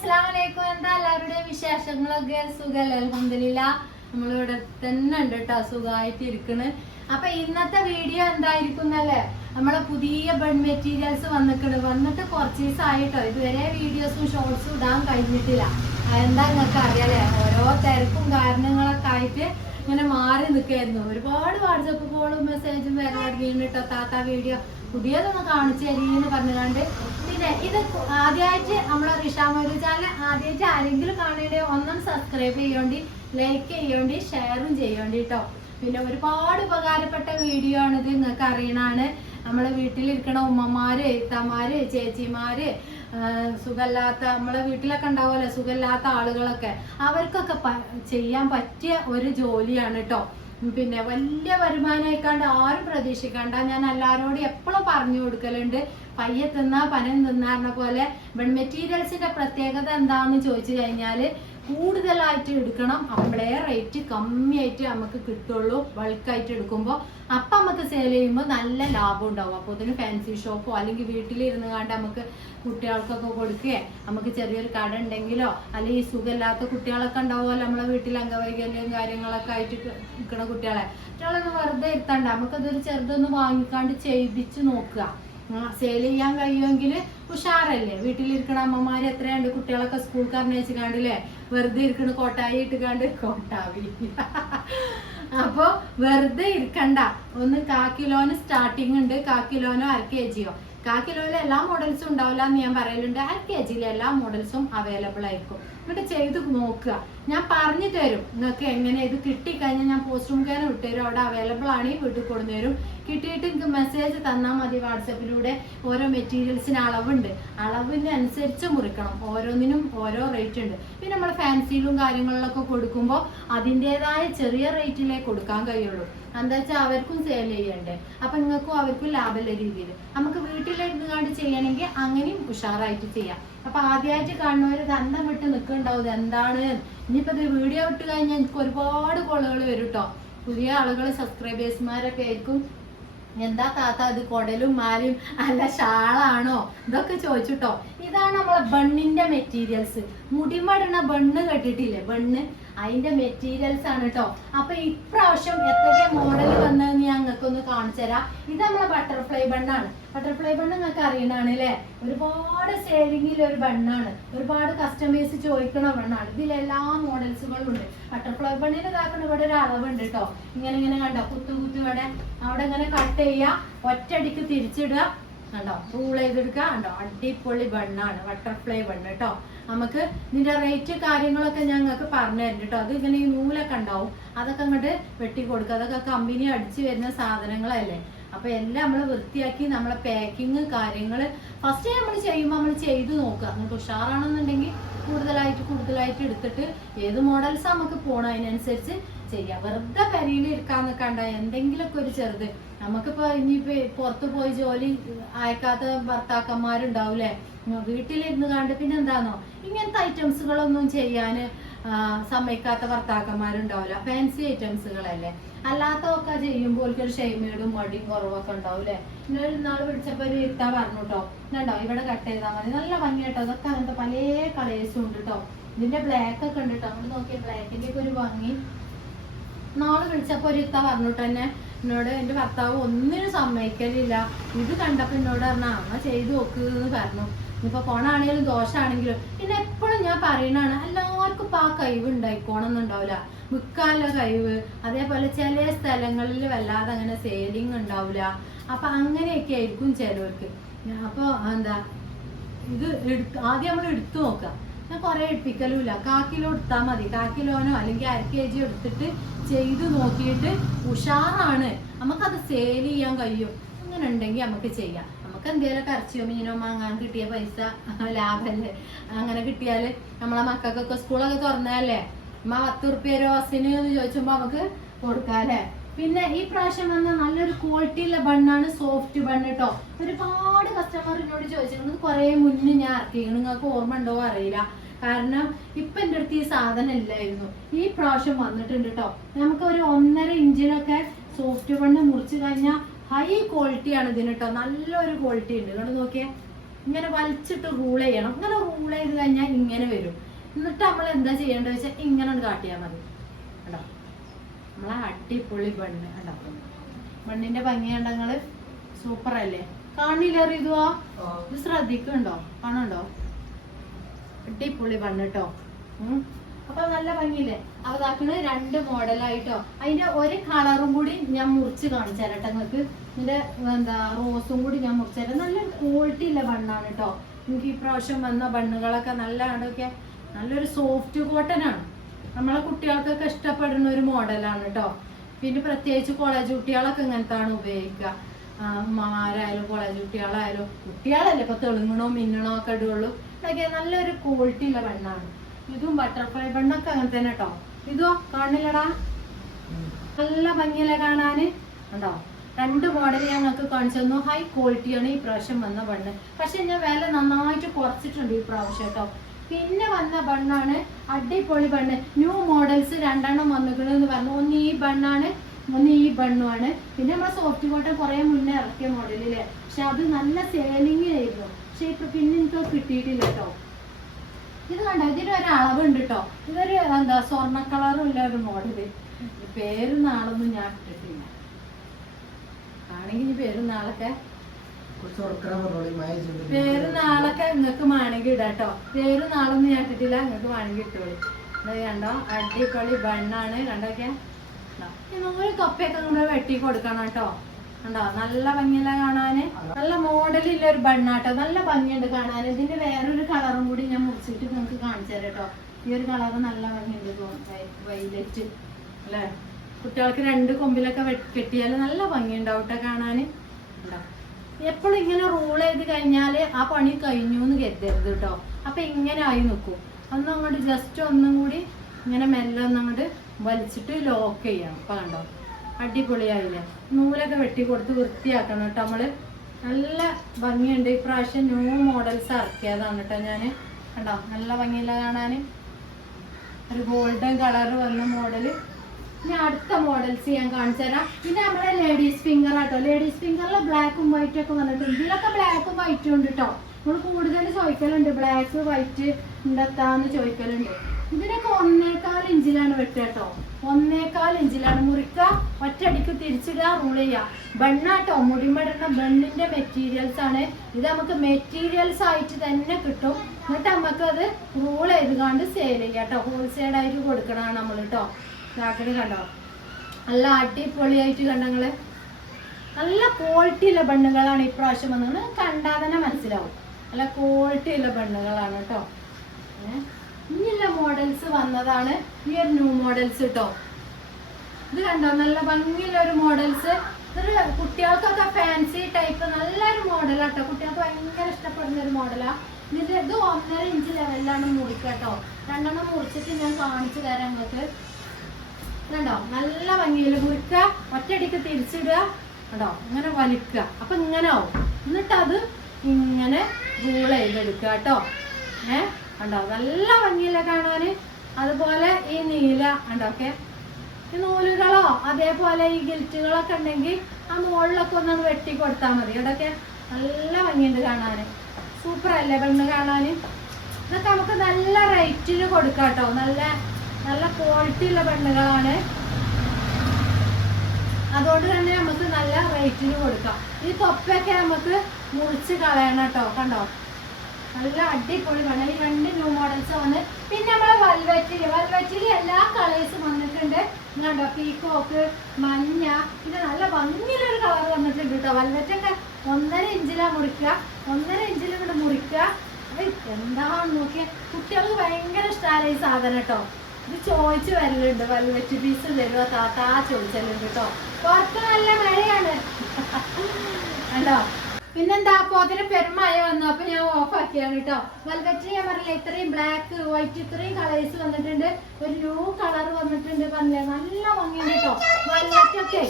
അസ്സലാമലൈക്കും. എന്താ എല്ലാവരുടെയും വിശേഷങ്ങളൊക്കെ? സുഖല്ലേ? അൽഹംദുലില്ലാ. നമ്മളിവിടെ തന്നെ ഉണ്ട് കേട്ടോ, സുഖമായിട്ട് ഇരിക്കണ്. അപ്പൊ ഇന്നത്തെ വീഡിയോ എന്തായിരിക്കുന്നല്ലേ, നമ്മളെ പുതിയ ബഡ് മെറ്റീരിയൽസ് വന്നിട്ട് കുറച്ച് ദിവസമായിട്ടോ. ഇതുവരെ വീഡിയോസും ഷോർട്സും ഇടാൻ കഴിഞ്ഞിട്ടില്ല. എന്താ നിങ്ങൾക്ക് അറിയാലേ, ഓരോ തിരക്കും കാരണങ്ങളൊക്കെ ആയിട്ട് ഇങ്ങനെ മാറി നിൽക്കായിരുന്നു. ഒരുപാട് വാട്സപ്പ് കോളും മെസ്സേജും വരെ തുടങ്ങിയിട്ടോ, താത്ത വീഡിയോ പുതിയതൊന്ന് കാണിച്ചു തരീന്ന് പറഞ്ഞുകൊണ്ട്. പിന്നെ ഇത് ആദ്യമായിട്ട് നമ്മളെ റിഷാമൊരു ചാനൽ ആദ്യമായിട്ട് ആരെങ്കിലും കാണേണ്ടി ഒന്നും സബ്സ്ക്രൈബ് ചെയ്യോണ്ടി, ലൈക്ക് ചെയ്യോണ്ടി, ഷെയറും ചെയ്യോണ്ടി കേട്ടോ. പിന്നെ ഒരുപാട് ഉപകാരപ്പെട്ട വീഡിയോ ആണിത്. നിങ്ങൾക്ക് അറിയണാണ്, നമ്മളെ വീട്ടിലിരിക്കണ ഉമ്മമാര്, ഇത്തമാര്, ചേച്ചിമാര്, സുഖമില്ലാത്ത നമ്മളെ വീട്ടിലൊക്കെ ഉണ്ടാവുമല്ലോ സുഖമില്ലാത്ത ആളുകളൊക്കെ, അവർക്കൊക്കെ ചെയ്യാൻ പറ്റിയ ഒരു ജോലിയാണ് കേട്ടോ. പിന്നെ വലിയ വരുമാനമായിക്കാണ്ട് ആരും പ്രതീക്ഷിക്കണ്ട. ഞാൻ എല്ലാവരോടും എപ്പോഴും പറഞ്ഞു കൊടുക്കലുണ്ട്, പയ്യെ തിന്നാ പനം തിന്നാറിന പോലെ. ബഡ് മെറ്റീരിയൽസിന്റെ പ്രത്യേകത എന്താണെന്ന് ചോദിച്ചു കഴിഞ്ഞാൽ കൂടുതലായിട്ട് എടുക്കണം, അപ്പോഴേ റേറ്റ് കമ്മിയായിട്ട് നമുക്ക് കിട്ടുള്ളൂ. ബൾക്കായിട്ട് എടുക്കുമ്പോൾ അപ്പം നമുക്ക് സെയിൽ ചെയ്യുമ്പോൾ നല്ല ലാഭം ഉണ്ടാവും. അപ്പോൾ ഇതിന് ഫാൻസി ഷോപ്പോ അല്ലെങ്കിൽ വീട്ടിലിരുന്ന് കണ്ട് നമുക്ക് കുട്ടികൾക്കൊക്കെ കൊടുക്കുകയെ, നമുക്ക് ചെറിയൊരു കട ഉണ്ടെങ്കിലോ, അല്ലെങ്കിൽ സുഖമില്ലാത്ത കുട്ടികളൊക്കെ ഉണ്ടാവുമല്ലോ നമ്മളെ വീട്ടിൽ, അംഗവൈകല്യം കാര്യങ്ങളൊക്കെ ആയിട്ട് നിൽക്കുന്ന കുട്ടികളൊന്ന് വെറുതെ ഇരുത്തണ്ട, നമുക്കതൊരു ചെറുതൊന്ന് വാങ്ങിക്കാണ്ട് ചെയ്യിപ്പിച്ച് നോക്കുക. സെയിൽ ചെയ്യാൻ കഴിയുമെങ്കിൽ ഉഷാറല്ലേ. വീട്ടിലിരിക്കണ അമ്മമാര് എത്രയുണ്ട്, കുട്ടികളൊക്കെ സ്കൂൾ കറിഞ്ഞേച്ച് കാണ്ടില്ലേ വെറുതെ ഇരിക്കണ കോട്ടായി ഇട്ട് കോട്ടാവി. അപ്പൊ വെറുതെ ഇരിക്കണ്ട, ഒന്ന് 1/4 കിലോന് സ്റ്റാർട്ടിങ് ഉണ്ട്. 1/4 കിലോനോ 1/2 kg. 1/4 കിലോയിലെ എല്ലാ മോഡൽസും ഉണ്ടാവില്ല എന്ന് ഞാൻ പറയലുണ്ട്. 1/2 kg എല്ലാ മോഡൽസും അവൈലബിൾ ആയിരിക്കും. എന്നിട്ട് ചെയ്ത് നോക്കുക. ഞാൻ പറഞ്ഞു തരും നിങ്ങൾക്ക് എങ്ങനെ ഇത് കിട്ടിക്കഴിഞ്ഞാൽ ഞാൻ പോസ്റ്റ് മുഖേന വിട്ടുതരും. അവിടെ അവൈലബിൾ ആണെങ്കിൽ വീട്ടിൽ കൊണ്ടു തരും. കിട്ടിയിട്ട് നിങ്ങൾക്ക് മെസ്സേജ് തന്നാൽ മതി വാട്സപ്പിലൂടെ. ഓരോ മെറ്റീരിയൽസിന് അളവുണ്ട്, അളവിനനുസരിച്ച് മുറിക്കണം. ഓരോന്നിനും ഓരോ റേറ്റ് ഉണ്ട്. പിന്നെ നമ്മൾ ഫാൻസിയിലും കാര്യങ്ങളിലൊക്കെ കൊടുക്കുമ്പോൾ അതിൻ്റെതായ ചെറിയ റേറ്റിലേ കൊടുക്കാൻ കഴിയുള്ളൂ. എന്താ വെച്ചാൽ അവർക്കും സെയിൽ ചെയ്യണ്ടേ, അപ്പൊ നിങ്ങൾക്കും അവർക്കും ലാഭമുള്ള രീതിയിൽ നമുക്ക് വീട്ടിലിരുന്ന് കണ്ട് ചെയ്യണമെങ്കിൽ അങ്ങനെയും ഉഷാറായിട്ട് ചെയ്യാം. അപ്പൊ ആദ്യമായിട്ട് കാണുന്നവർ അന്തം വിട്ട് നിൽക്കുന്നുണ്ടാവും, എന്താണ് ഇനിയിപ്പോ ഇത് വീഡിയോ ഇട്ട് കഴിഞ്ഞാൽ എനിക്ക് ഒരുപാട് കോളുകൾ വരും കേട്ടോ. പുതിയ ആളുകൾ സബ്സ്ക്രൈബേഴ്സ്മാരൊക്കെ ആയിരിക്കും, എന്താ താത്ത ഇത് കൊടലും മാലും അല്ല ഷാളാണോ ഇതൊക്കെ ചോദിച്ചിട്ടോ. ഇതാണ് നമ്മളെ ബണ്ണിന്റെ മെറ്റീരിയൽസ്. മുടിമടണ ബണ്ണ് കെട്ടിട്ടില്ലേ, ബണ്ണ്, അതിന്റെ മെറ്റീരിയൽസ് ആണ് കേട്ടോ. അപ്പൊ ഇപ്രാവശ്യം എത്രയൊക്കെ മോഡൽ വന്നതെന്ന് ഞങ്ങൾക്കൊന്ന് കാണിച്ചു തരാം. ഇത് നമ്മളെ ബട്ടർഫ്ലൈ ബണ്ണാണ്. ബട്ടർഫ്ലൈ ബണ്ണ് നിങ്ങൾക്ക് അറിയണാണ് അല്ലേ, ഒരുപാട് സേവിങ്ങിൽ ഒരു ബണ്ണാണ്, ഒരുപാട് കസ്റ്റമേഴ്സ് ചോദിക്കണ ബണ്ണാണ്. ഇതിലെല്ലാ മോഡൽസുകളും ഉണ്ട്. ബട്ടർഫ്ലൈ ബണ്ണിന് ഇതാക്കുന്ന ഇവിടെ ഒരു അളവുണ്ട് കേട്ടോ. ഇങ്ങനെ കണ്ടോ, കുത്തു ഇവിടെ അവിടെ ഇങ്ങനെ കട്ട് ചെയ്യുക, ഒറ്റയടിക്ക് തിരിച്ചിടുക, കണ്ടോ, റൂൾ ചെയ്തെടുക്കുക, കണ്ടോ, അടിപൊളി ബണ്ണാണ് ബട്ടർഫ്ലൈ ബണ്ണ് കേട്ടോ. നമുക്ക് ഇതിന്റെ റേറ്റ് കാര്യങ്ങളൊക്കെ ഞങ്ങൾക്ക് പറഞ്ഞു തരുന്നുണ്ട് കേട്ടോ. അത് ഇങ്ങനെ ഈ നൂലൊക്കെ ഉണ്ടാവും, അതൊക്കെ അങ്ങോട്ട് വെട്ടി കൊടുക്കുക. അതൊക്കെ കമ്പനി അടിച്ചു വരുന്ന സാധനങ്ങളല്ലേ. അപ്പൊ എല്ലാം നമ്മൾ വൃത്തിയാക്കി നമ്മളെ പാക്കിങ് കാര്യങ്ങൾ ഫസ്റ്റ് നമ്മൾ ചെയ്യുമ്പോൾ നമ്മൾ ചെയ്ത് നോക്കുക. നമുക്ക് ഉഷാറാണെന്നുണ്ടെങ്കിൽ കൂടുതലായിട്ട് എടുത്തിട്ട് ഏത് മോഡൽസ് നമുക്ക് പോകണം അതിനനുസരിച്ച് ചെയ്യാം. വെറുതെ പെരിയിൽ ഇരിക്കാൻ നിൽക്കണ്ട, എന്തെങ്കിലുമൊക്കെ ഒരു ചെറുത്. നമുക്കിപ്പോ ഇനിയിപ്പോ പുറത്തു പോയി ജോലി അയക്കാത്ത ഭർത്താക്കന്മാരുണ്ടാവൂലേ, വീട്ടിലിരുന്ന് കണ്ട് പിന്നെ എന്താണോ ഇങ്ങനത്തെ ഐറ്റംസുകളൊന്നും ചെയ്യാന് സമ്മതിക്കാത്ത ഭർത്താക്കന്മാരുണ്ടാവില്ല. ഫാൻസി ഐറ്റംസുകളല്ലേ. അല്ലാത്തതൊക്കെ ചെയ്യുമ്പോൾ ഒരു ഷെയ്മേടും മടിയും കുറവൊക്കെ ഉണ്ടാവൂലേ. പിന്നെ ഒരു നാൾ വിളിച്ചപ്പോ ഒരു ഇരുത്താ പറഞ്ഞു കേട്ടോ, ഇന്നുണ്ടോ ഇവിടെ കട്ട് ചെയ്താൽ മതി, നല്ല ഭംഗിയായിട്ടോ. അതൊക്കെ അങ്ങനത്തെ പല കളേഴ്സും ഉണ്ട് കേട്ടോ. ഇതിന്റെ ബ്ലാക്ക് ഒക്കെ ഉണ്ട് കേട്ടോ. അങ്ങോട്ട് നോക്കിയാൽ ബ്ലാക്കിന്റെ ഒക്കെ ഒരു ഭംഗി. നാളെ വിളിച്ചപ്പോ ഒരു ഇത്ത പറഞ്ഞിട്ട് തന്നെ എന്നോട്, എന്റെ ഭർത്താവ് ഒന്നിനും സമ്മതിക്കലില്ല. ഇത് കണ്ടപ്പോ എന്നോട് പറഞ്ഞാ അമ്മ ചെയ്തു നോക്ക് പറഞ്ഞു. ഇനിയിപ്പോ കോണാണെങ്കിലും ദോഷമാണെങ്കിലും. പിന്നെ എപ്പോഴും ഞാൻ പറയണാണ്, എല്ലാവർക്കും ഇപ്പൊ ആ കഴിവ് ഉണ്ടായിക്കോണമെന്നുണ്ടാവില്ല, വിൽക്കാനുള്ള കഴിവ്. അതേപോലെ ചില സ്ഥലങ്ങളിൽ വല്ലാതെ അങ്ങനെ സെയിലിംഗ് ഉണ്ടാവില്ല. അപ്പൊ അങ്ങനെയൊക്കെ ആയിരിക്കും ചിലവർക്ക്. അപ്പൊ എന്താ ഇത് ആദ്യം നമ്മൾ എടുത്തു നോക്കുക. ഞാൻ കുറെ എടുപ്പിക്കലുമില്ല, 1/4 കിലോ എടുത്താൽ മതി. 1/4 കിലോനോ അല്ലെങ്കിൽ 1/2 kg എടുത്തിട്ട് ചെയ്ത് നോക്കിയിട്ട് ഉഷാറാണ്, നമുക്കത് സെയിൽ ചെയ്യാൻ കഴിയും. അങ്ങനെ ഉണ്ടെങ്കിൽ നമുക്ക് ചെയ്യാം. നമുക്ക് എന്തെങ്കിലുമൊക്കെ ഇറച്ചിയോ മീനോ വാങ്ങാൻ കിട്ടിയ പൈസ ലാഭല്ലേ. അങ്ങനെ കിട്ടിയാൽ നമ്മളെ മക്കൾക്കൊക്കെ സ്കൂളൊക്കെ തുറന്നതല്ലേ, 10 റുപ്യ റോസിന് എന്ന് ചോദിച്ചുമ്പോൾ നമുക്ക് കൊടുക്കാല്ലേ. പിന്നെ ഈ പ്രാവശ്യം വന്ന നല്ലൊരു ക്വാളിറ്റിയുള്ള ബണ്ണാണ്, സോഫ്റ്റ് ബണ്ണ് കേട്ടോ. ഒരുപാട് കസ്റ്റമർ എന്നോട് ചോദിച്ചിട്ടുണ്ട്. കുറെ മുന്നേ ഞാൻ ഇറക്കിയിരുന്നു, നിങ്ങൾക്ക് ഓർമ്മ ഉണ്ടോ അറിയില്ല. കാരണം ഇപ്പൊ എൻ്റെ അടുത്ത് ഈ സാധനം ഇല്ലായിരുന്നു. ഈ പ്രാവശ്യം വന്നിട്ടുണ്ട് കേട്ടോ. നമുക്ക് ഒരു 1.5 ഇഞ്ചിനൊക്കെ സോഫ്റ്റ് ബണ്ണ് മുറിച്ച് കഴിഞ്ഞാൽ ഹൈ ക്വാളിറ്റിയാണ് ഇതിന് കേട്ടോ. നല്ലൊരു ക്വാളിറ്റി ഉണ്ട്. കണ്ടു നോക്കിയേ, ഇങ്ങനെ വലിച്ചിട്ട് റൂൾ ചെയ്യണം. ഇങ്ങനെ റൂൾ ചെയ്ത് കഴിഞ്ഞാൽ ഇങ്ങനെ ഇങ്ങനെ വരും. എന്നിട്ട് നമ്മൾ എന്താ ചെയ്യേണ്ടത് വെച്ചാൽ ഇങ്ങനെ കാട്ടിയാൽ മതി കേട്ടോ. നമ്മളെ അടിപൊളി ബണ്ണ് കേട്ടോ. ബണ്ണിന്റെ ഭംഗി കണ്ടങ്ങള് സൂപ്പർ അല്ലേ? കാണില്ല ഇതുവാ, ഇത് ശ്രദ്ധിക്കുന്നുണ്ടോ? കാണുന്നുണ്ടോ? അടിപൊളി ബണ്ണ് കേട്ടോ. അപ്പൊ നല്ല ഭംഗിയില്ലേ? അതാക്കണ് 2 മോഡലായിട്ടോ. അതിന്റെ ഒരു കളറും കൂടി ഞാൻ മുറിച്ച് കാണിച്ചു തരാം നിങ്ങൾക്ക്. ഇതിന്റെ എന്താ റോസും കൂടി ഞാൻ മുറിച്ചു തരാം. നല്ല ക്വാളിറ്റി ഉള്ള ബണ്ണാണ് കേട്ടോ. എനിക്ക് ഈ പ്രാവശ്യം വന്ന ബണ്ണുകളൊക്കെ നല്ല കണ്ടൊക്കെ നല്ലൊരു സോഫ്റ്റ് കോട്ടൺ ആണ്. നമ്മളെ കുട്ടികൾക്കൊക്കെ ഇഷ്ടപ്പെടുന്ന ഒരു മോഡലാണ് കേട്ടോ. പിന്നെ പ്രത്യേകിച്ച് കോളേജ് കുട്ടികളൊക്കെ ഇങ്ങനത്താണ് ഉപയോഗിക്കുക. അമ്മമാരായാലും കോളേജ് കുട്ടികളായാലും, കുട്ടികളല്ലേ ഇപ്പൊ തെളുങ്ങണോ മിന്നണോ ഒക്കെ ഇടുള്ളൂ. ഇതൊക്കെ നല്ലൊരു ക്വാളിറ്റി ഉള്ള ബണ്ണാണ്. ഇതും ബട്ടർഫ്ലൈ ബണ്ണൊക്കെ അങ്ങനെ തന്നെ കേട്ടോ. ഇതോ കാണില്ലടാ, നല്ല ഭംഗിയല്ലേ കാണാന് ഉണ്ടോ? 2 മോഡൽ ഞങ്ങൾക്ക് കാണിച്ചു തന്നു. ഹൈ ക്വാളിറ്റിയാണ് ഈ പ്രാവശ്യം വന്ന ബണ്ണ്. പക്ഷെ ഞാൻ വില നന്നായിട്ട് കുറച്ചിട്ടുണ്ട് ഈ പ്രാവശ്യം കേട്ടോ. പിന്നെ വന്ന ബണ്ണാണ് അടിപൊളി ബണ്ണ്. ന്യൂ മോഡൽസ് 2 വന്നിക്കണെന്ന് പറഞ്ഞു. ഒന്ന് ഈ ബണ്ണാണ്, ഒന്ന് ഈ ബണ്ണുമാണ്. പിന്നെ നമ്മളെ സോഫ്റ്റ് കോട്ടൺ കുറെ മുന്നേ ഇറക്കിയ മോഡലില്ലേ. പക്ഷെ അത് നല്ല സെയിലിംഗിലായിരുന്നു. പക്ഷെ ഇപ്പൊ പിന്നെ എനിക്ക് കിട്ടിയിട്ടില്ല കേട്ടോ. ഇത് കണ്ടോ, ഇതിനൊരു അളവുണ്ട് കേട്ടോ. ഇതൊരു എന്താ സ്വർണ്ണ കളറുള്ള ഒരു മോഡല്. പേരും നാളൊന്നും ഞാൻ ഇട്ടിട്ടില്ല. ആണെങ്കിൽ പേരും നാളൊക്കെ നിങ്ങൾക്ക് വേണമെങ്കിൽ ഇടാട്ടോ. പേരും നാളൊന്നും ഞാൻ ഇട്ടിട്ടില്ല, നിങ്ങൾക്ക് വേണമെങ്കിൽ ഇട്ടോളി. ഇത് കണ്ടോ, അടിപൊളി ബണ്ണാണ്. കണ്ടോക്കെ ഒരു കപ്പയൊക്കെ നമ്മൾ വെട്ടി കൊടുക്കണം കേട്ടോ. കണ്ടോ, നല്ല ഭംഗിയില്ല കാണാന്. നല്ല മോഡലില്ല ഒരു ബണ്ണാട്ടോ. നല്ല ഭംഗിയുണ്ട് കാണാൻ. ഇതിന്റെ വേറൊരു കളറും കൂടി ഞാൻ മുറിച്ചിട്ട് നിങ്ങൾക്ക് കാണിച്ചു തരാം കേട്ടോ. ഈ ഒരു കളറ് നല്ല ഭംഗിയുണ്ട്, വൈലറ്റ് അല്ലേ? കുട്ടികൾക്ക് 2 കൊമ്പിലൊക്കെ കെട്ടിയാൽ നല്ല ഭംഗിയുണ്ടാവും കേട്ടോ കാണാന്. എപ്പോഴും ഇങ്ങനെ റൂൾ ചെയ്ത് കഴിഞ്ഞാല് ആ പണി കഴിഞ്ഞു എന്ന് കരുതരുത് കേട്ടോ. അപ്പൊ ഇങ്ങനെ ആയി നിൽക്കും. ഒന്നും അങ്ങോട്ട് ജസ്റ്റ് ഒന്നും കൂടി ഇങ്ങനെ മെല്ലെ ഒന്നങ്ങോട്ട് വലിച്ചിട്ട് ലോക്ക് ചെയ്യണം. അപ്പൊ കണ്ടോ, അടിപൊളിയായില്ലേ? നൂലൊക്കെ വെട്ടി കൊടുത്ത് വൃത്തിയാക്കണം കേട്ടോ നമ്മള്. നല്ല ഭംഗിയുണ്ട്. ഈ പ്രാവശ്യം ന്യൂ മോഡൽസ് ഇറക്കിയതാണ് കേട്ടോ ഞാന്. കണ്ടോ, നല്ല ഭംഗിയില്ല കാണാന്. ഒരു ഗോൾഡൻ കളർ വന്ന മോഡല്. ഇനി അടുത്ത മോഡൽസ് ഞാൻ കാണിച്ചു തരാം. പിന്നെ നമ്മുടെ ലേഡീസ് ഫിംഗർ ആട്ടോ. ലേഡീസ് ഫിംഗറിൽ ബ്ലാക്കും വൈറ്റും ഒക്കെ വന്നിട്ടുണ്ട്. ഇതിലൊക്കെ ബ്ലാക്കും വൈറ്റും ഉണ്ട് കേട്ടോ. നമ്മൾ കൂടുതൽ ചോദിക്കലുണ്ട് ബ്ലാക്ക് വൈറ്റ് ഉണ്ടെത്താന്ന് ചോദിക്കലുണ്ട്. ഇതിനൊക്കെ 1.25 ഇഞ്ചിലാണ് വെട്ടുക കേട്ടോ. 1.25 ഇഞ്ചിലാണ് മുറിക്കുക. ഒറ്റയടിക്ക് തിരിച്ചിടുക, റൂൾ ചെയ്യുക. ബണ്ണാട്ടോ, മുടിമടുന്ന ബണ്ണിന്റെ മെറ്റീരിയൽസ് ആണ് ഇത്. നമുക്ക് മെറ്റീരിയൽസ് ആയിട്ട് തന്നെ കിട്ടും. എന്നിട്ട് നമുക്കത് റൂൾ ചെയ്ത് കണ്ട് സെയിൽ ചെയ്യാം കേട്ടോ. ഹോൾസെയിലായിട്ട് കൊടുക്കണതാണ് നമ്മൾ കേട്ടോ. ചാക്കടി കണ്ടോ, നല്ല അടിപൊളിയായിട്ട് കണ്ടങ്ങള്. നല്ല ക്വാളിറ്റി ഉള്ള ബണ്ണുകളാണ് ഈ പ്രാവശ്യം വന്നത്. കണ്ടാൽ തന്നെ മനസ്സിലാവും നല്ല ക്വാളിറ്റി ഉള്ള ബണ്ണുകളാണ് കേട്ടോ. ഇനിയുള്ള മോഡൽസ് വന്നതാണ് ഈ ഒരു ന്യൂ മോഡൽസ് കേട്ടോ. ഇത് കണ്ടോ, നല്ല ഭംഗിയുള്ള ഒരു മോഡൽസ്. ഇതൊരു കുട്ടികൾക്കൊക്കെ ഫാൻസി ടൈപ്പ് നല്ലൊരു മോഡലാട്ടോ. കുട്ടികൾക്ക് ഭയങ്കര ഇഷ്ടപ്പെടുന്ന ഒരു മോഡലാ. ഇതിന്റെ ഇത് 1.5 ഇഞ്ച് ലെവലിലാണ് മുറിക്കുക കേട്ടോ. 2 മുറിച്ചിട്ട് ഞാൻ കാണിച്ചു തരാം നിങ്ങൾക്ക്. കണ്ടോ, നല്ല ഭംഗിയിൽ മുറിക്കുക, ഒറ്റയടിക്ക് തിരിച്ചിടുക കേട്ടോ. ഇങ്ങനെ വലിക്കുക, അപ്പൊ ഇങ്ങനെ ആവും. എന്നിട്ട് അത് ഇങ്ങനെ റൂൾ ചെയ്തെടുക്കുക കേട്ടോ. കണ്ടോ, നല്ല ഭംഗിയില്ല കാണാന്. അതുപോലെ ഈ നീല കണ്ടോക്കെ ഈ നൂലുകളോ അതേപോലെ ഈ ഗിൽറ്റുകളൊക്കെ ഉണ്ടെങ്കിൽ ആ മുകളിലൊക്കെ ഒന്നാണ് വെട്ടി കൊടുത്താൽ മതി. ഇവിടെയൊക്കെ നല്ല ഭംഗിയുണ്ട് കാണാന്. സൂപ്പർ അല്ലേ പെണ്ണ് കാണാന്? ഇതൊക്കെ നമുക്ക് നല്ല റേറ്റിന് കൊടുക്കാം കേട്ടോ. നല്ല നല്ല ക്വാളിറ്റി ഉള്ള പെണ്ണുകളാണ്. അതുകൊണ്ട് തന്നെ നമുക്ക് നല്ല റേറ്റിന് കൊടുക്കാം. ഈ തൊപ്പൊക്കെ നമുക്ക് മുറിച്ച് കളയണം കേട്ടോ. കണ്ടോ, നല്ല അടിപൊളി വേണം. ഈ 2 ന്യൂ മോഡൽസ് വന്ന്. പിന്നെ നമ്മളെ വൽവെറ്റിൽ എല്ലാ കളേഴ്സും വന്നിട്ടുണ്ട്. കണ്ടോ, പീക്കോക്ക്, മഞ്ഞ, പിന്നെ നല്ല ഭംഗിയിലൊരു കളർ വന്നിട്ടുണ്ട് കേട്ടോ. വൽവെറ്റൊക്കെ 1.5 ഇഞ്ചിലാണ് മുറിക്കുക. 1.5 ഇഞ്ചിൽ ഇങ്ങോട്ട് മുറിക്കുക. എന്താണെന്ന് നോക്കിയാൽ കുട്ടികൾക്ക് ഭയങ്കര ഇഷ്ടമായ ഈ സാധനം കേട്ടോ. ഇത് ചോദിച്ചു വരലുണ്ട്, വൽവെറ്റ് പീസ് തരുമോ താത്താ ചോദിച്ചല്ലുണ്ട് കേട്ടോ. പുറത്ത് നല്ല മഴയാണ് കണ്ടോ. പിന്നെന്താ, അപ്പൊ അതിന് പെരുമഴ വന്നു. അപ്പൊ ഞാൻ ഓഫ് ആക്കിയാണ് കേട്ടോ. വൽവെറ്റ് ഞാൻ പറഞ്ഞില്ല, ഇത്രയും ബ്ലാക്ക് വൈറ്റ് ഇത്രയും കളേഴ്സ് വന്നിട്ടുണ്ട്. ഒരു ന്യൂ കളർ വന്നിട്ടുണ്ട് പറഞ്ഞില്ലേ, നല്ല ഭംഗിയുണ്ട് കേട്ടോ. വൽവെറ്റൊക്കെ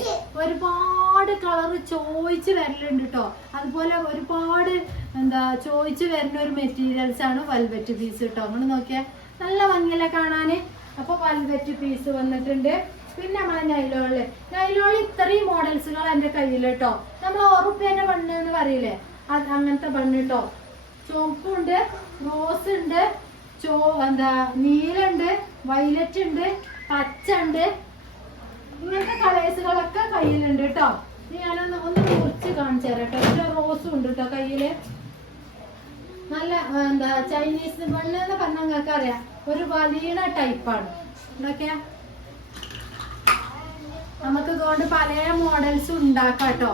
ഒരുപാട് കളർ ചോദിച്ചു വരലുണ്ട് കേട്ടോ. അതുപോലെ ഒരുപാട് എന്താ ചോദിച്ചു വരുന്ന ഒരു മെറ്റീരിയൽസ് ആണ് വൽവെറ്റ് പീസ് കേട്ടോ. അങ്ങനെ നോക്കിയാൽ നല്ല ഭംഗിയില്ല കാണാന്. അപ്പൊ വൽവെറ്റ് പീസ് വന്നിട്ടുണ്ട്. പിന്നെ നമ്മളെ നൈലോള് ഇത്രയും മോഡൽസുകൾ എൻ്റെ കയ്യിൽ കേട്ടോ. നമ്മൾ ഉറുപ്പ്യന്റെ ബണ്ണ് എന്ന് പറയില്ലേ, അങ്ങനത്തെ ബണ്ണ് കേട്ടോ. ചുവപ്പുണ്ട്, റോസ് ഉണ്ട്, എന്താ നീലുണ്ട്, വയലറ്റ് ഉണ്ട്, പച്ച ഉണ്ട്, ഇങ്ങനത്തെ കളേഴ്സുകളൊക്കെ കയ്യിലുണ്ട് കേട്ടോ. ഞാനൊന്ന് മുറിച്ച് കാണിച്ചു തരാം കേട്ടോ. റോസും ഉണ്ട് കേട്ടോ കയ്യില്. നല്ല എന്താ ചൈനീസ് വെള്ളെന്ന് പറഞ്ഞാൽ നിങ്ങൾക്ക് അറിയാം, ഒരു വലിയ ടൈപ്പാണ് ഇതൊക്കെ. നമുക്ക് ഇതുകൊണ്ട് പല മോഡൽസും ഉണ്ടാക്കാം കേട്ടോ.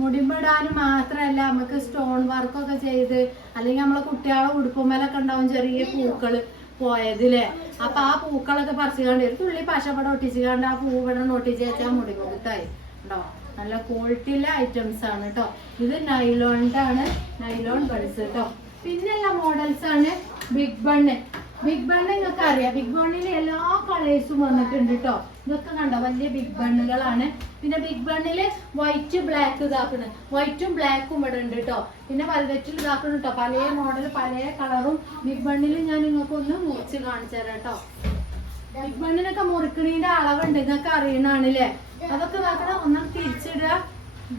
മുടിമ്പിടാനും മാത്രമല്ല, നമുക്ക് സ്റ്റോൺ വർക്കൊക്കെ ചെയ്ത്, അല്ലെങ്കിൽ നമ്മളെ കുട്ടികളെ ഉടുപ്പുമേലൊക്കെ ഉണ്ടാവും ചെറിയ പൂക്കള് പോയതില്ലേ. അപ്പൊ ആ പൂക്കളൊക്കെ പറിച്ചുകൊണ്ട് ഒരു തുള്ളി പശപ്പടം ഒട്ടിച്ചുകൊണ്ട് ആ പൂവിടം ഒട്ടിച്ച് വെച്ചാൽ മുടി മുഖത്തായി ഉണ്ടോ. നല്ല ക്വാളിറ്റിയിലെ ഐറ്റംസ് ആണ് കേട്ടോ. ഇത് നൈലോണിന്റെ ആണ്, നൈലോൺ ബൾസ് കേട്ടോ. പിന്നെയുള്ള മോഡൽസ് ആണ് ബിഗ് ബണ്ണ്. ബിഗ് ബണ്ണ് നിങ്ങൾക്ക് അറിയാം, ബിഗ് ബണ്ണിൽ എല്ലാ കളേഴ്സും വന്നിട്ടുണ്ട് കേട്ടോ. ഇതൊക്കെ കണ്ടോ വലിയ ബിഗ് ബണ്ണുകളാണ്. പിന്നെ ബിഗ് ബണ്ണില് വൈറ്റ് ബ്ലാക്ക് ഇതാക്കണ്, വൈറ്റും ബ്ലാക്കും ഇവിടെ ഉണ്ട് കേട്ടോ. പിന്നെ വൽവെറ്റിൽ ഇതാക്കണം കേട്ടോ. പല മോഡൽ പല കളറും ബിഗ് ബണ്ണിൽ ഞാൻ നിങ്ങൾക്ക് ഒന്ന് മുറിച്ച് കാണിച്ചു തരാം കേട്ടോ. ബിഗ് ബണ്ണിനൊക്കെ മുറിക്കണീന്റെ അളവുണ്ട്, നിങ്ങൾക്ക് അറിയണാണല്ലേ. അതൊക്കെ ഇതാക്കണം, ഒന്നും തിരിച്ചിടുക,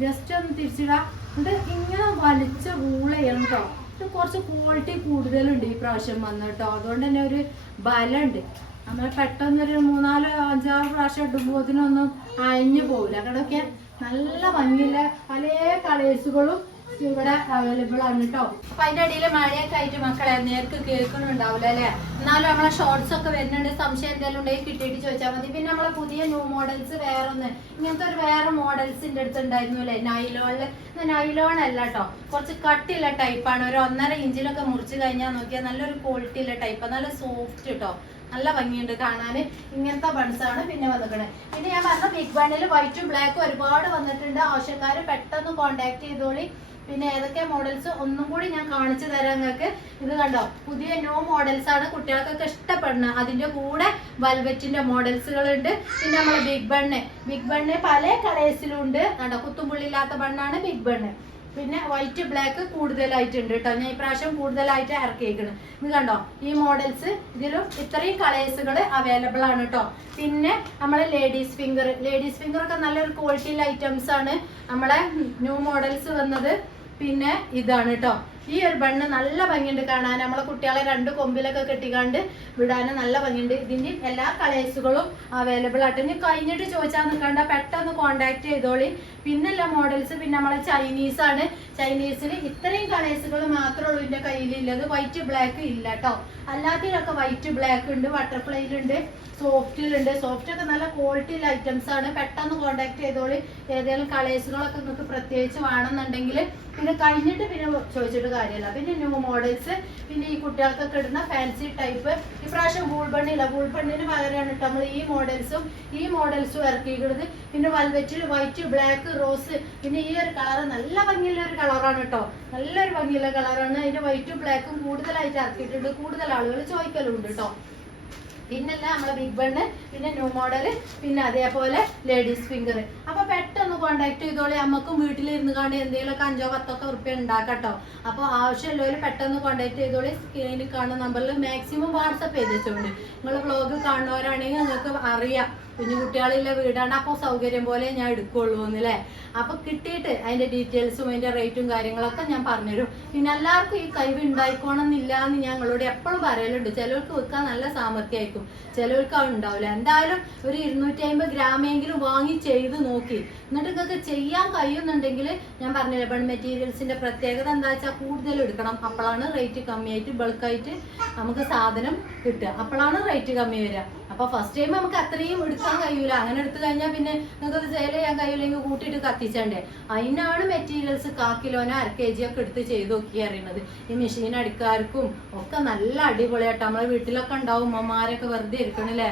ജസ്റ്റ് ഒന്ന് തിരിച്ചിടുക, എന്നിട്ട് ഇങ്ങനെ വലിച്ച റൂൾ ചെയ്യണം കേട്ടോ. ഇത് കുറച്ച് ക്വാളിറ്റി കൂടുതലുണ്ട് ഈ പ്രാവശ്യം വന്നു കേട്ടോ. അതുകൊണ്ട് തന്നെ ഒരു ബലമുണ്ട്. നമ്മൾ പെട്ടെന്നൊരു 3-4-5-6 പ്രാവശ്യം ഇടുമ്പോഴത്തിനൊന്നും അയഞ്ഞു പോകില്ല. അവിടെയൊക്കെ നല്ല ഭംഗിയുള്ള പല കളേഴ്സുകളും ഇവിടെ അവൈലബിൾ ആണ് കേട്ടോ. അപ്പൊ അതിന്റെ ഇടയിൽ മഴയൊക്കെ ആയിട്ട് മക്കളെ നേർക്ക് കേൾക്കുന്നുണ്ടാവില്ല അല്ലെ. എന്നാലും നമ്മളെ ഷോർട്സ് ഒക്കെ വരുന്നുണ്ട്. സംശയം എന്തെങ്കിലും ഉണ്ടെങ്കിൽ കിട്ടിയിട്ട് ചോദിച്ചാൽ മതി. പിന്നെ നമ്മളെ പുതിയ ന്യൂ മോഡൽസ് വേറൊന്ന് ഇങ്ങനത്തെ ഒരു വേറെ മോഡൽസിന്റെ അടുത്ത് ഉണ്ടായിരുന്നു അല്ലെ, നൈലോണില്. നൈലോൺ അല്ല കേട്ടോ, കുറച്ച് കട്ടിയുള്ള ടൈപ്പാണ്. ഒരു 1.5 ഇഞ്ചിലൊക്കെ മുറിച്ച് കഴിഞ്ഞാൽ നോക്കിയാൽ നല്ലൊരു ക്വാളിറ്റി ഉള്ള ടൈപ്പാണ്. നല്ല സോഫ്റ്റ് കേട്ടോ, നല്ല ഭംഗിയുണ്ട് കാണാൻ. ഇങ്ങനത്തെ ബൺസാണ് പിന്നെ വന്നിക്കണേ. പിന്നെ ഞാൻ പറഞ്ഞ ബിഗ് ബണ്ണിൽ വൈറ്റും ബ്ലാക്കും ഒരുപാട് വന്നിട്ടുണ്ട്. ആവശ്യക്കാർ പെട്ടെന്ന് കോണ്ടാക്ട് ചെയ്തോളി. പിന്നെ ഏതൊക്കെ മോഡൽസ് ഒന്നും കൂടി ഞാൻ കാണിച്ചു തരാം നിങ്ങൾക്ക്. ഇത് കണ്ടോ, പുതിയ ന്യൂ മോഡൽസ് ആണ്, കുട്ടികൾക്കൊക്കെ ഇഷ്ടപ്പെടുന്നത്. അതിന്റെ കൂടെ വൽവെറ്റിന്റെ മോഡൽസുകളുണ്ട്. പിന്നെ നമ്മളെ ബിഗ് ബണ്ണ് പല കളേഴ്സിലും ഉണ്ട് കണ്ടോ. കുത്തുമ്പുള്ളില്ലാത്ത ബണ്ണാണ് ബിഗ് ബണ്ണ്. പിന്നെ വൈറ്റ് ബ്ലാക്ക് കൂടുതലായിട്ടുണ്ട് കേട്ടോ. ഞാൻ ഈ പ്രാവശ്യം കൂടുതലായിട്ട് ഇറക്കിയേക്കണം. ഇത് കണ്ടോ, ഈ മോഡൽസ് ഇതിലും ഇത്രയും കളേഴ്സുകൾ അവൈലബിൾ ആണ് കേട്ടോ. പിന്നെ നമ്മളെ ലേഡീസ് ഫിംഗർ ഒക്കെ നല്ലൊരു ക്വാളിറ്റിയിലെ ഐറ്റംസ് ആണ് നമ്മളെ ന്യൂ മോഡൽസ് വന്നത്. പിന്നെ ഇതാണ് കേട്ടോ, ഈ ഒരു ബണ്ണ് നല്ല ഭംഗിയുണ്ട് കാണാൻ. നമ്മളെ കുട്ടികളെ 2 കൊമ്പിലൊക്കെ കെട്ടിക്കാണ്ട് വിടാൻ നല്ല ഭംഗിയുണ്ട്. ഇതിന്റെ എല്ലാ കളേഴ്സുകളും അവൈലബിൾ ആയിട്ട്. ഇനി കഴിഞ്ഞിട്ട് ചോദിച്ചാൽ നിൽക്കണ്ട, പെട്ടെന്ന് കോണ്ടാക്ട് ചെയ്തോളി. പിന്നെയുള്ള മോഡൽസ് പിന്നെ നമ്മളെ ചൈനീസ് ആണ്. ചൈനീസിൽ ഇത്രയും കളേഴ്സുകൾ മാത്രമേ ഉള്ളൂ എൻ്റെ കയ്യിലുള്ളത്. വൈറ്റ് ബ്ലാക്ക് ഇല്ല കേട്ടോ. അല്ലാത്തതിലൊക്കെ വൈറ്റ് ബ്ലാക്ക് ഉണ്ട്, ബട്ടർഫ്ലൈയിലുണ്ട്, സോഫ്റ്റിലുണ്ട്. സോഫ്റ്റ് ഒക്കെ നല്ല ക്വാളിറ്റിയിലെ ഐറ്റംസ് ആണ്. പെട്ടെന്ന് കോണ്ടാക്ട് ചെയ്തോളി. ഏതെങ്കിലും കളേഴ്സുകളൊക്കെ നിങ്ങൾക്ക് പ്രത്യേകിച്ച് വേണമെന്നുണ്ടെങ്കിൽ. പിന്നെ കഴിഞ്ഞിട്ട് പിന്നെ ചോദിച്ചിട്ട് കാര്യമല്ല. പിന്നെ ന്യൂ മോഡൽസ്, പിന്നെ ഈ കുട്ടികൾക്കൊക്കെ ഇടുന്ന ഫാൻസി ടൈപ്പ്. ഇപ്രാവശ്യം ബൂൾബണ്ണില്ല, ബൂൾബണ്ണിന് പകരമാണ് കേട്ടോ നമ്മൾ ഈ മോഡൽസും ഇറക്കിയിരിക്കുന്നത്. പിന്നെ വൽവെറ്റിൽ വൈറ്റ് ബ്ലാക്ക് റോസ്. പിന്നെ ഈ ഒരു കളർ നല്ല ഭംഗിയുള്ള ഒരു കളറാണ് കേട്ടോ, നല്ലൊരു ഭംഗിയുള്ള കളറാണ്. അതിന്റെ വൈറ്റും ബ്ലാക്കും കൂടുതലായിട്ട് ഇറക്കിയിട്ടുണ്ട്. കൂടുതൽ ആളുകൾ ചോദിക്കലുണ്ട് കേട്ടോ. പിന്നല്ല നമ്മളെ ബിഗ് ബണ്ണ്, പിന്നെ ന്യൂ മോഡൽ, പിന്നെ അതേപോലെ ലേഡീസ് ഫിംഗർ. അപ്പൊ പെട്ടെന്ന് കോണ്ടാക്ട് ചെയ്തോളി. നമുക്കും വീട്ടിലിരുന്ന് കാണി എന്തെങ്കിലുമൊക്കെ 5-10 ഉറുപ്പ്യ ഉണ്ടാക്കട്ടോ. അപ്പോൾ ആവശ്യമുള്ളവർ പെട്ടെന്ന് കോണ്ടാക്ട് ചെയ്തോളി. സ്ക്രീനിൽ കാണുന്ന നമ്പറിൽ മാക്സിമം വാട്സപ്പ് ചെയ്ത് വെച്ചോണ്ട്. നിങ്ങൾ വ്ളോഗ് കാണുന്നവരാണെങ്കിൽ നിങ്ങൾക്ക് അറിയാം കുഞ്ഞു കുട്ടികളിലെ വീടാണ്. അപ്പോൾ സൗകര്യം പോലെ ഞാൻ എടുക്കുള്ളൂ എന്നല്ലേ. അപ്പൊ കിട്ടിയിട്ട് അതിന്റെ ഡീറ്റെയിൽസും അതിന്റെ റേറ്റും കാര്യങ്ങളൊക്കെ ഞാൻ പറഞ്ഞുതരും. പിന്നെ എല്ലാവർക്കും ഈ കഴിവ് ഉണ്ടായിക്കോണമെന്നില്ല എന്ന് ഞങ്ങളോട് എപ്പോഴും പറയലുണ്ട്. ചിലർക്ക് വെക്കാൻ നല്ല സാമർഥ്യമായിരിക്കും, ചിലർക്ക് അത് ഉണ്ടാവില്ല. എന്തായാലും ഒരു 250 ഗ്രാമെങ്കിലും വാങ്ങി ചെയ്ത് നോക്കി. എന്നിട്ട് നിങ്ങൾക്ക് ചെയ്യാൻ കഴിയുന്നുണ്ടെങ്കിൽ ഞാൻ പറഞ്ഞില്ല, ബൺ മെറ്റീരിയൽസിന്റെ പ്രത്യേകത എന്താ വെച്ചാൽ കൂടുതൽ എടുക്കണം. അപ്പോഴാണ് റേറ്റ് കമ്മിയായിട്ട് ബൾക്കായിട്ട് നമുക്ക് സാധനം കിട്ടുക. അപ്പോഴാണ് റേറ്റ് കമ്മി വരിക. അപ്പൊ ഫസ്റ്റ് ടൈം നമുക്ക് അത്രയും എടുക്കാൻ കഴിയൂല. അങ്ങനെ എടുത്തു കഴിഞ്ഞാൽ പിന്നെ നിങ്ങൾക്ക് സെയിൽ ചെയ്യാൻ കഴിയില്ലെങ്കിൽ കൂട്ടിയിട്ട് കത്തിച്ചണ്ടേ. അതിനാണ് മെറ്റീരിയൽസ് 1/4 കിലോനോ 1/2 kg ഒക്കെ എടുത്ത് ചെയ്ത് നോക്കി അറിയുന്നത്. ഈ മെഷീൻ അടിക്കാർക്കും ഒക്കെ നല്ല അടിപൊളിയായിട്ട്. നമ്മളെ വീട്ടിലൊക്കെ ഉണ്ടാവും ഉമ്മമാരൊക്കെ വെറുതെ ഇരിക്കണല്ലേ.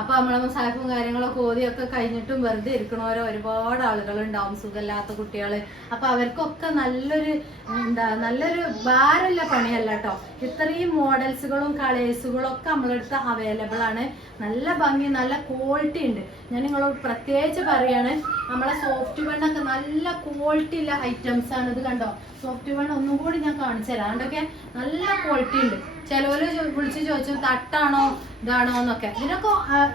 അപ്പൊ നമ്മളെ മസാലപ്പും കാര്യങ്ങളൊക്കെ ഓതിയൊക്കെ കഴിഞ്ഞിട്ടും വെറുതെ ഇരിക്കണവരോ ഒരുപാട് ആളുകളുണ്ടാവും, സുഖമില്ലാത്ത കുട്ടികള്. അപ്പൊ അവർക്കൊക്കെ നല്ലൊരു ഭാരമുള്ള പണിയല്ല കേട്ടോ. ഇത്രയും മോഡൽസുകളും കളേഴ്സുകളും ഒക്കെ നമ്മളെടുത്ത് അവൈലബിൾ ആണ്. നല്ല ഭംഗി, നല്ല ക്വാളിറ്റി ഉണ്ട്. ഞാൻ നിങ്ങളോട് പ്രത്യേകിച്ച് പറയാണ്, നമ്മളെ സോഫ്റ്റ് ബണ്ണൊക്കെ നല്ല ക്വാളിറ്റി ഉള്ള ഐറ്റംസ് ആണ്. ഇത് കണ്ടോ, സോഫ്റ്റ് ബണ്ണ് ഒന്നും കൂടി ഞാൻ കാണിച്ചു തരാം. അതുകൊണ്ടൊക്കെ നല്ല ക്വാളിറ്റി ഉണ്ട്. ചിലവര് വിളിച്ച് ചോദിച്ചു തട്ടാണോ ഇതാണോ എന്നൊക്കെ. ഇതിനൊക്കെ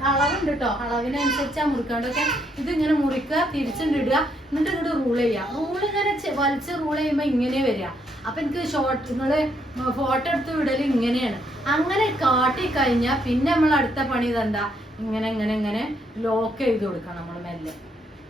അളവുണ്ട് കേട്ടോ, അളവിനനുസരിച്ചാ മുറിക്കാണ്ടൊക്കെ. ഇതിങ്ങനെ മുറിക്കുക, തിരിച്ചിട്ടിടുക, എന്നിട്ട് ഇങ്ങോട്ട് റൂൾ ചെയ്യുക. റൂൾ ഇങ്ങനെ വലിച്ച് റൂൾ ചെയ്യുമ്പോൾ ഇങ്ങനെ വരിക. അപ്പൊ എനിക്ക് നിങ്ങള് ഫോട്ടോ എടുത്ത് വിടല് ഇങ്ങനെയാണ്. അങ്ങനെ കാട്ടി കഴിഞ്ഞാൽ പിന്നെ നമ്മൾ അടുത്ത പണി ഇതെന്താ, ഇങ്ങനെ ഇങ്ങനെ ഇങ്ങനെ ലോക്ക് ചെയ്ത് കൊടുക്കണം നമ്മൾ മെല്ലെ.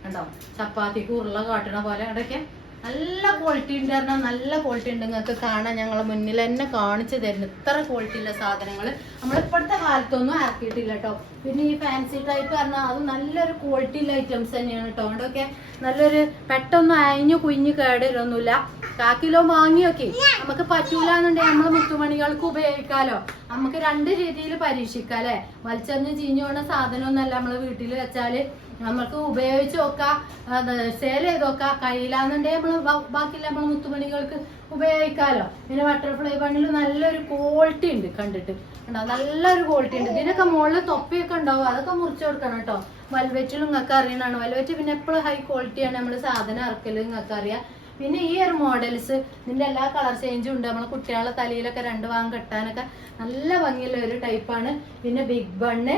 കണ്ടോ, ചപ്പാത്തിക്ക് ഉരുള കാട്ടണ പോലെ. ഇടയ്ക്ക് നല്ല ക്വാളിറ്റി ഉണ്ട് പറഞ്ഞാൽ നല്ല ക്വാളിറ്റി ഉണ്ട്. നിങ്ങൾക്ക് കാണാൻ ഞങ്ങളെ മുന്നിൽ തന്നെ കാണിച്ചു തരുന്നു. ഇത്ര ക്വാളിറ്റി ഉള്ള സാധനങ്ങൾ നമ്മളിപ്പോഴത്തെ കാലത്തൊന്നും ഇറക്കിയിട്ടില്ല കേട്ടോ. പിന്നെ ഈ ഫാൻസി ടൈപ്പ് പറഞ്ഞാൽ അത് നല്ലൊരു ക്വാളിറ്റി ഉള്ള ഐറ്റംസ് തന്നെയാണ് കേട്ടോ. അതുകൊണ്ടൊക്കെ നല്ലൊരു പെട്ടെന്ന് അയഞ്ഞു കുഞ്ഞ് കേടരൊന്നുമില്ല. 1 കിലോ വാങ്ങിയൊക്കെ നമുക്ക് പറ്റൂല എന്നുണ്ടെങ്കിൽ നമ്മൾ മുത്തുമണികൾക്ക് ഉപയോഗിക്കാമല്ലോ. നമുക്ക് 2 രീതിയിൽ പരീക്ഷിക്കാം അല്ലേ. വലിച്ചെറിഞ്ഞ് ചീഞ്ഞു പോകുന്ന സാധനമൊന്നുമല്ല. നമ്മൾ വീട്ടിൽ വെച്ചാല് നമുക്ക് ഉപയോഗിച്ച് നോക്കാം, സെയിൽ ചെയ്ത് നോക്കാം. കഴിയില്ലാന്നുണ്ടെങ്കിൽ നമ്മൾ ബാക്കിയുള്ള നമ്മൾ മുത്തുമണികൾക്ക് ഉപയോഗിക്കാമല്ലോ. പിന്നെ ബട്ടർഫ്ലൈ ബണ്ണിൽ നല്ലൊരു ക്വാളിറ്റി ഉണ്ട് കണ്ടിട്ട്. നല്ലൊരു ക്വാളിറ്റി ഉണ്ട്. ഇതിനൊക്കെ മുകളിൽ തൊപ്പിയൊക്കെ ഉണ്ടാവും, അതൊക്കെ മുറിച്ച് കൊടുക്കണം കേട്ടോ. വെൽവെറ്റിലും നിങ്ങൾക്ക് അറിയണതാണ്. വെൽവെറ്റ് പിന്നെ എപ്പോഴും ഹൈ ക്വാളിറ്റിയാണ് നമ്മൾ സാധനം ഇറക്കല്, നിങ്ങൾക്ക് അറിയാം. പിന്നെ ഈ ഒരു മോഡൽസ് ഇതിൻ്റെ എല്ലാ കളർ ചേഞ്ചും ഉണ്ട്. നമ്മളെ കുട്ടികളെ തലയിലൊക്കെ 2 ഭാഗം കെട്ടാനൊക്കെ നല്ല ഭംഗിയുള്ള ഒരു ടൈപ്പാണ്. പിന്നെ ബിഗ് ബണ്ണ്,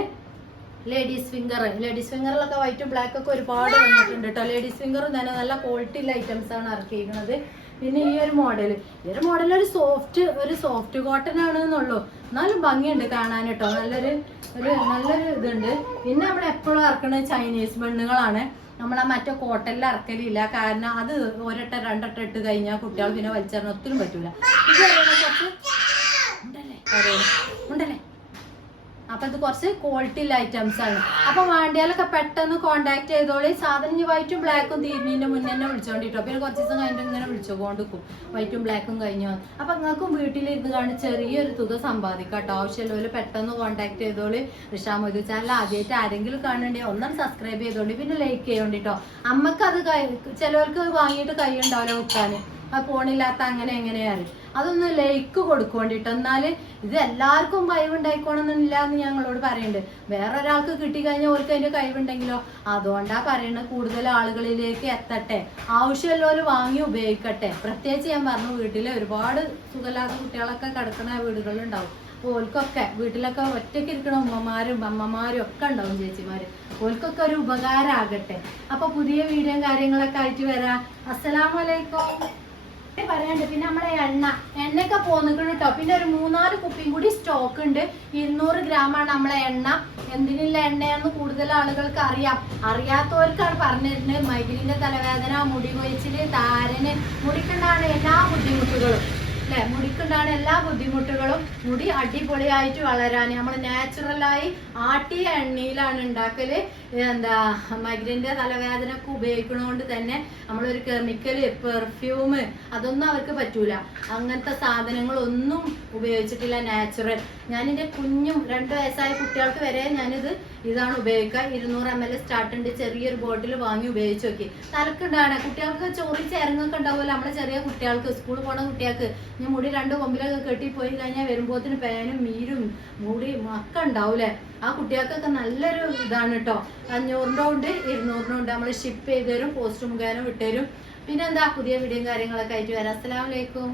ലേഡീസ് ഫിംഗറിലൊക്കെ വൈറ്റും ബ്ലാക്ക് ഒക്കെ ഒരുപാട് വന്നിട്ടുണ്ട് കേട്ടോ. ലേഡീസ് ഫിംഗറും തന്നെ നല്ല ക്വാളിറ്റി ഉള്ള ഐറ്റംസ് ആണ് ഇറക്കിയിരിക്കുന്നത്. പിന്നെ ഈ ഒരു മോഡൽ ഒരു സോഫ്റ്റ് കോട്ടൺ ആണ് എന്നുള്ളൂ, എന്നാലും ഭംഗിയുണ്ട് കാണാൻ കേട്ടോ. നല്ലൊരു ഇതുണ്ട്. പിന്നെ നമ്മൾ എപ്പോഴും ഇറക്കുന്നത് ചൈനീസ് ബണ്ണുകളാണ്. നമ്മളാ മറ്റേ കോട്ടനിൽ ഇറക്കലില്ല, കാരണം അത് 1 വട്ടം 2 വട്ടം ഇട്ട് കഴിഞ്ഞാൽ കുട്ടികൾ പിന്നെ വലിച്ചെറിഞ്ഞ ഒത്തിരി പറ്റൂല. ഇത് കുറച്ച് ഉണ്ടല്ലേ. അപ്പൊ ഇത് കുറച്ച് ക്വാളിറ്റി ഉള്ള ഐറ്റംസ് ആണ്. അപ്പൊ വേണ്ടിയാലൊക്കെ പെട്ടെന്ന് കോണ്ടാക്ട് ചെയ്തോളി. സാധനം ഈ വൈറ്റും ബ്ലാക്കും തീരുന്നതിന്റെ മുന്നേ തന്നെ വിളിച്ചോണ്ടിട്ടോ. പിന്നെ കുറച്ച് ദിവസം കഴിഞ്ഞിട്ട് ഇങ്ങനെ വിളിച്ചുകൊണ്ടിരിക്കും, വൈറ്റും ബ്ലാക്കും കഴിഞ്ഞു. അപ്പൊ നിങ്ങൾക്കും വീട്ടിലിരുന്ന് കാണി ചെറിയൊരു തുക സമ്പാദിക്കാം കേട്ടോ. ആവശ്യമുള്ളവര് പെട്ടെന്ന് കോണ്ടാക്ട് ചെയ്തോളി. റിഷ മൊയ്തു ചാനൽ ആദ്യമായിട്ട് ആരെങ്കിലും കാണണ്ടേ ഒന്നും സബ്സ്ക്രൈബ് ചെയ്തോണ്ടി, പിന്നെ ലൈക്ക് ചെയ്തോണ്ടിട്ടോ. അമ്മക്ക് അത് ചിലവർക്ക് വാങ്ങിയിട്ട് കൈ ഉണ്ടാവില്ല വെക്കാൻ, അത് ഫോണില്ലാത്ത അങ്ങനെ എങ്ങനെയാണ്. അതൊന്ന് ലൈക്ക് കൊടുക്കൊണ്ടിട്ടോ. എന്നാൽ ഇത് എല്ലാവർക്കും കഴിവുണ്ടായിക്കോണമെന്നില്ല എന്ന് ഞങ്ങളോട് പറയുന്നുണ്ട്. വേറെ ഒരാൾക്ക് കിട്ടിക്കഴിഞ്ഞാൽ ഓർക്ക് അതിൻ്റെ കഴിവുണ്ടെങ്കിലോ, അതുകൊണ്ടാണ് പറയുന്നത് കൂടുതൽ ആളുകളിലേക്ക് എത്തട്ടെ, ആവശ്യമുള്ളവർ വാങ്ങി ഉപയോഗിക്കട്ടെ. പ്രത്യേകിച്ച് ഞാൻ പറഞ്ഞു, വീട്ടിൽ ഒരുപാട് സുഖമില്ലാത്ത കുട്ടികളൊക്കെ കിടക്കുന്ന വീടുകളുണ്ടാവും. ഓൽക്കൊക്കെ വീട്ടിലൊക്കെ ഒറ്റയ്ക്ക് ഇരിക്കണ ഉമ്മമാരും അമ്മമാരും ഒക്കെ ഉണ്ടാവും, ചേച്ചിമാര്. ഓൽക്കൊക്കെ ഒരു ഉപകാരമാകട്ടെ. അപ്പൊ പുതിയ വീഡിയോയും കാര്യങ്ങളൊക്കെ ആയിട്ട് വരാം. അസ്സലാമലൈക്കും പറയാണ്ട്. പിന്നെ നമ്മളെ എണ്ണയൊക്കെ പോന്നിക്കണം കേട്ടോ. പിന്നെ ഒരു 3-4 കുപ്പിയും കൂടി സ്റ്റോക്ക് ഉണ്ട്. 200 ഗ്രാമാണ് നമ്മളെ എണ്ണ. എന്തിനുള്ള എണ്ണയാണെന്ന് കൂടുതൽ ആളുകൾക്ക് അറിയാത്തവർക്കാണ് പറഞ്ഞിരുന്നത്. മൈഗ്രീന്റെ തലവേദന, മുടി കൊഴിച്ചില്, താരന്, മുടിക്കുണ്ടാണ് എല്ലാ ബുദ്ധിമുട്ടുകളും അല്ലെ, മുടിക്കുണ്ടാണ് എല്ലാ ബുദ്ധിമുട്ടുകളും. മുടി അടിപൊളിയായിട്ട് വളരാൻ നമ്മൾ നാച്ചുറലായി ആട്ടിയ എണ്ണയിലാണ് ഉണ്ടാക്കല്. മൈഗ്രീന്റെ തലവേദനക്ക് ഉപയോഗിക്കണോണ്ട് തന്നെ നമ്മളൊരു കെമിക്കല്, പെർഫ്യൂം അതൊന്നും അവർക്ക് പറ്റൂല. അങ്ങനത്തെ സാധനങ്ങളൊന്നും ഉപയോഗിച്ചിട്ടില്ല, നാച്ചുറൽ. ഞാനിന്റെ കുഞ്ഞും 2 വയസ്സായ കുട്ടികൾക്ക് വരെ ഇതാണ് ഉപയോഗിക്കുക. 200 ml സ്റ്റാർട്ട് ഉണ്ട്. ചെറിയൊരു ബോട്ടിൽ വാങ്ങി ഉപയോഗിച്ച് നോക്കി. തലക്കുണ്ടാണ് കുട്ടികൾക്ക് ചോറി ചേരങ്ങൊക്കെ ഉണ്ടാവുമല്ലോ. നമ്മളെ ചെറിയ കുട്ടികൾക്ക്, സ്കൂളിൽ പോണ കുട്ടികൾക്ക് മുടി 2 കൊമ്പിലൊക്കെ കെട്ടിപ്പോയി കഴിഞ്ഞാൽ വരുമ്പോത്തിന് പേനും മീരും മുടി ഒക്കെ ഉണ്ടാവൂലേ. ആ കുട്ടികൾക്കൊക്കെ നല്ലൊരു ഇതാണ് കേട്ടോ. 500 ഉണ്ട്, 200 ഉണ്ട്. നമ്മൾ ഷിപ്പ് ചെയ്ത് തരും, പോസ്റ്റ് മുഖേന വിട്ടുതരും. പിന്നെന്താ, പുതിയ വീഡിയോയും കാര്യങ്ങളൊക്കെ ആയിട്ട് വരാം. അസ്സലാമു അലൈക്കും.